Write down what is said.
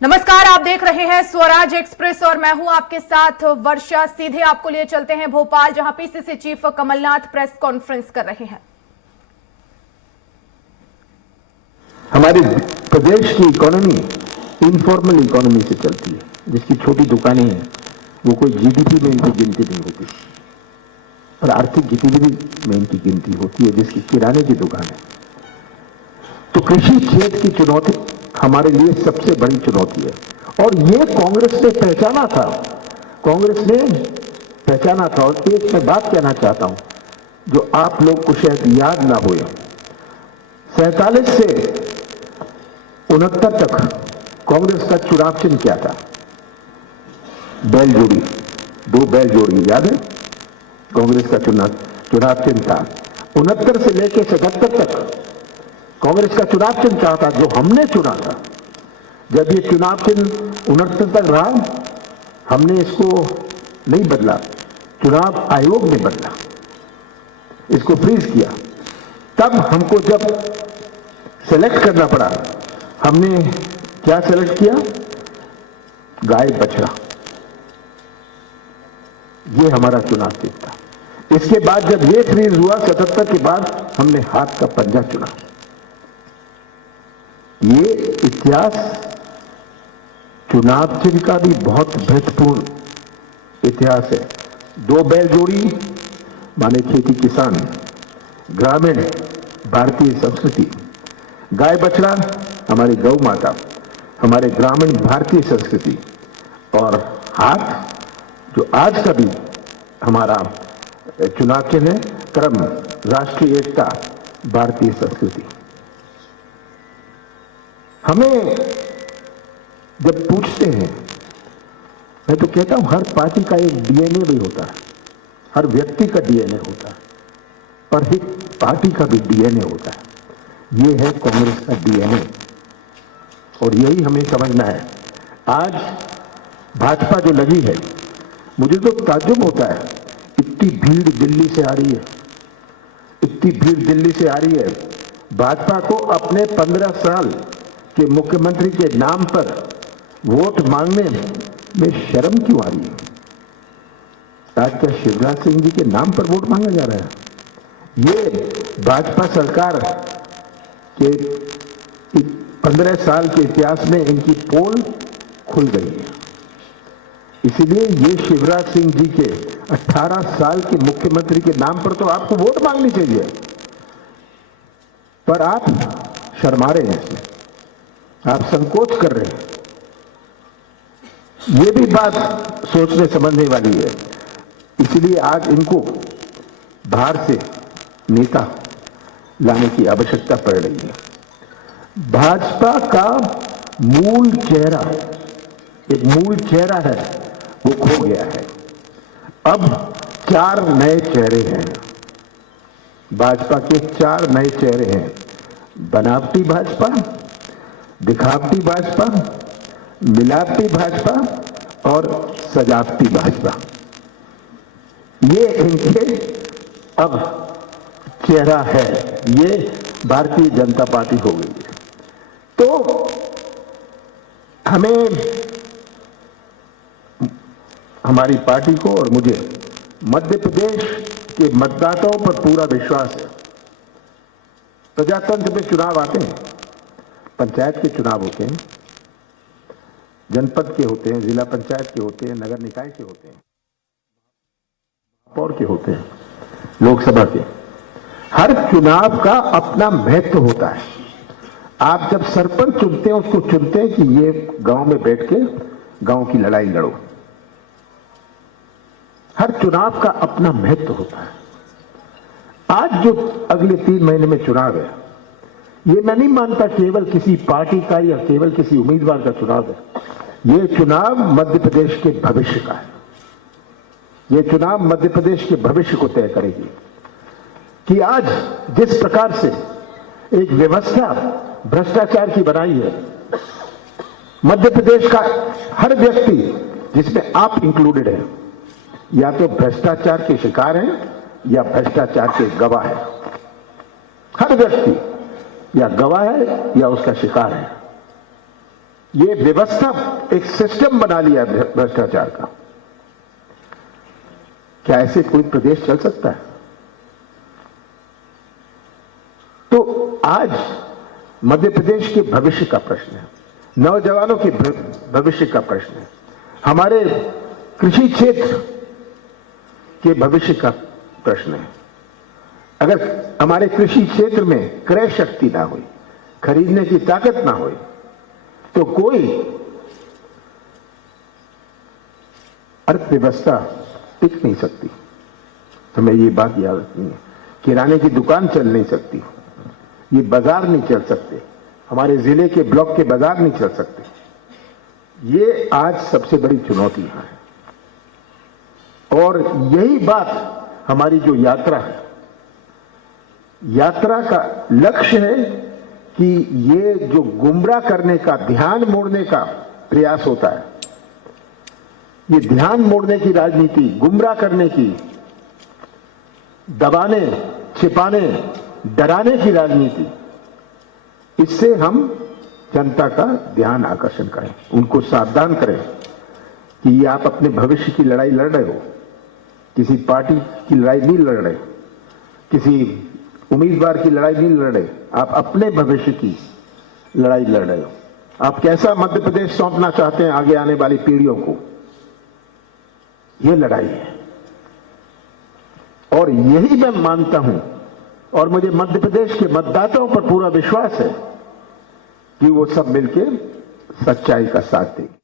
नमस्कार, आप देख रहे हैं स्वराज एक्सप्रेस और मैं हूं आपके साथ वर्षा। सीधे आपको लिए चलते हैं भोपाल, जहां PCC chief Kamal Nath press conference कर रहे हैं। हमारे प्रदेश की इकोनॉमी इनफॉर्मल इकोनॉमी से चलती है। जिसकी छोटी दुकानें हैं वो कोई जीडीपी में इनकी गिनती नहीं होती, पर आर्थिक गतिविधि में इनकी गिनती होती है। जिसकी किराने की दुकान है, तो कृषि क्षेत्र की चुनौती हमारे लिए सबसे बड़ी चुनौती है। और ये कांग्रेस ने पहचाना था, और एक मैं बात कहना चाहता हूं जो आप लोग को शायद याद ना हो। 47 से 69 तक कांग्रेस का चुनाव चिन्ह क्या था? बैलजोड़ी, 2 बैलजोड़ी, याद है? कांग्रेस का चुनाव चिन्ह था। 69 से लेकर 77 तक कांग्रेस का चुनाव चिन्ह क्या था? जो हमने चुना था। जब ये चुनाव चिन्ह 69 तक रहा, हमने इसको नहीं बदला, चुनाव आयोग ने बदला, इसको फ्रीज किया। तब हमको जब सेलेक्ट करना पड़ा, हमने क्या सेलेक्ट किया? गाय बछड़ा, ये हमारा चुनाव चिन्ह था। इसके बाद जब ये फ्रीज हुआ 77 के बाद, हमने हाथ का पंजा चुना। ये इतिहास चुनाव चिन्ह का भी बहुत महत्वपूर्ण इतिहास है। 2 बैल जोड़ी माने खेती किसान, ग्रामीण भारतीय संस्कृति, गाय बछड़ा हमारी गौ माता, हमारे ग्रामीण भारतीय संस्कृति, और हाथ जो आज का भी हमारा चुनाव चिन्ह है, क्रम राष्ट्रीय एकता भारतीय संस्कृति। हमें जब पूछते हैं, मैं तो कहता हूं हर पार्टी का एक डीएनए भी होता है, हर व्यक्ति का डीएनए होता है, और एक पार्टी का भी डीएनए होता है। ये है कांग्रेस का डीएनए, और यही हमें समझना है। आज भाजपा जो लगी है, मुझे तो ताज्जुब होता है, इतनी भीड़ दिल्ली से आ रही है, इतनी भीड़ दिल्ली से आ रही है। भाजपा को अपने 15 साल के मुख्यमंत्री के नाम पर वोट मांगने में शर्म क्यों आ रही है? आज क्या शिवराज सिंह जी के नाम पर वोट मांगा जा रहा है? ये भाजपा सरकार के 15 साल के इतिहास में इनकी पोल खुल गई है। इसीलिए ये शिवराज सिंह जी के 18 साल के मुख्यमंत्री के नाम पर तो आपको वोट मांगनी चाहिए, पर आप शर्मा रहे हैं, इसमें आप संकोच कर रहे हैं। ये भी बात सोचने समझने वाली है। इसलिए आज इनको बाहर से नेता लाने की आवश्यकता पड़ रही है। भाजपा का मूल चेहरा, एक मूल चेहरा है, वो खो गया है। अब 4 नए चेहरे हैं, भाजपा के 4 नए चेहरे हैं। बनावटी भाजपा, दिखावटी भाजपा, मिलावटी भाजपा और सजावटी भाजपा, ये इनके अब चेहरा है। ये भारतीय जनता पार्टी हो गई है। तो हमें, हमारी पार्टी को और मुझे मध्य प्रदेश के मतदाताओं पर पूरा विश्वास है। प्रजातंत्र में चुनाव आते हैं, पंचायत के चुनाव होते हैं, जनपद के होते हैं, जिला पंचायत के होते हैं, नगर निकाय के होते हैं, पौर के होते हैं, लोकसभा के। हर चुनाव का अपना महत्व होता है। आप जब सरपंच चुनते हैं, उसको चुनते हैं कि ये गांव में बैठ के गांव की लड़ाई लड़ो। हर चुनाव का अपना महत्व होता है। आज जो अगले 3 महीने में चुनाव है, ये मैं नहीं मानता केवल किसी पार्टी का या केवल किसी उम्मीदवार का चुनाव है। ये चुनाव मध्य प्रदेश के भविष्य का है। ये चुनाव मध्य प्रदेश के भविष्य को तय करेगी कि आज जिस प्रकार से एक व्यवस्था भ्रष्टाचार की बनाई है, मध्य प्रदेश का हर व्यक्ति, जिसमें आप इंक्लूडेड हैं, या तो भ्रष्टाचार के शिकार हैं या भ्रष्टाचार के गवाह है। हर व्यक्ति या गवाह है या उसका शिकार है। ये व्यवस्था एक सिस्टम बना लिया भ्रष्टाचार का। क्या ऐसे कोई प्रदेश चल सकता है? तो आज मध्य प्रदेश के भविष्य का प्रश्न है, नौजवानों के भविष्य का प्रश्न है, हमारे कृषि क्षेत्र के भविष्य का प्रश्न है। अगर हमारे कृषि क्षेत्र में क्रय शक्ति ना हुई, खरीदने की ताकत ना हुई, तो कोई अर्थव्यवस्था टिक नहीं सकती। हमें ये बात याद रखनी है। किराने की दुकान चल नहीं सकती, ये बाजार नहीं चल सकते, हमारे जिले के ब्लॉक के बाजार नहीं चल सकते। ये आज सबसे बड़ी चुनौती है और यही बात हमारी जो यात्रा है, यात्रा का लक्ष्य है कि ये जो गुमराह करने का, ध्यान मोड़ने का प्रयास होता है, ये ध्यान मोड़ने की राजनीति, गुमराह करने की, दबाने, छिपाने, डराने की राजनीति, इससे हम जनता का ध्यान आकर्षण करें, उनको सावधान करें कि ये आप अपने भविष्य की लड़ाई लड़ रहे हो, किसी पार्टी की लड़ाई नहीं लड़ रहे, किसी उम्मीदवार की लड़ाई नहीं लड़ रहे, आप अपने भविष्य की लड़ाई लड़ रहे हो। आप कैसा मध्य प्रदेश सौंपना चाहते हैं आगे आने वाली पीढ़ियों को, ये लड़ाई है। और यही मैं मानता हूं और मुझे मध्य प्रदेश के मतदाताओं पर पूरा विश्वास है कि वो सब मिलकर सच्चाई का साथ देंगे।